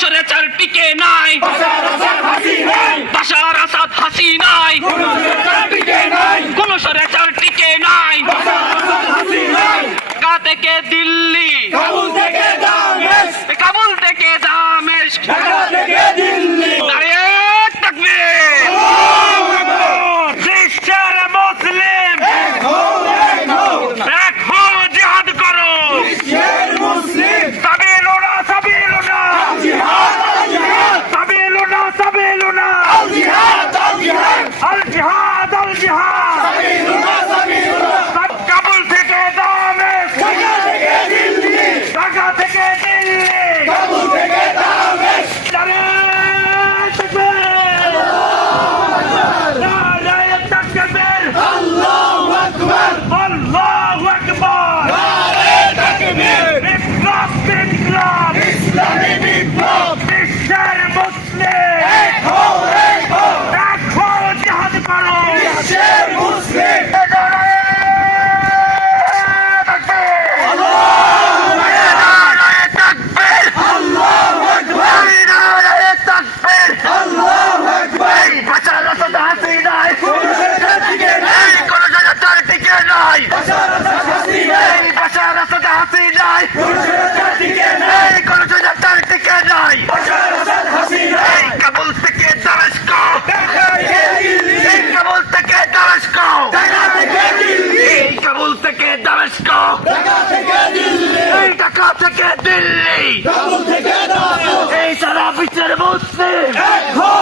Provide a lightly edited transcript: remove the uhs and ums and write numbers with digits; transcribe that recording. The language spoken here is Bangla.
স্বৈরাচার টিকে নাই, বাশার আসাদ হাসিনাই, কোন স্বৈরাচার টিকে নাই। ঢাকা থেকে দিল্লি, কাবুল থেকে দামেস্ক, নারে তাকবীর। বিশ্বের মুসলিম এক হো, জিহাদ করো। সাবিলুনা সাবিলুনা, সাবিলুনা সাবিলুনা, আল জিহাদ আল জিহাদ। কাবুল থেকে দামেস্ক, ঢাকা থেকে দিল্লি, নারে তাকবীর, নারে তাকবীর, আল্লাহু আকবার। বিপ্লব বিপ্লব, ইসলামী বিপ্লব। বিশ্বের মুসলিম এক হো, জিহাদ করো। বিশ্বের মুসলিম কাবুল থেকে দামেস্ক, কাবুল থেকে দামেস্ক, কাবুল থেকে দামেস্ক, ঢাকা থেকে দিল্লি, এই সারা বিশ্বের মুসলিম এক হো।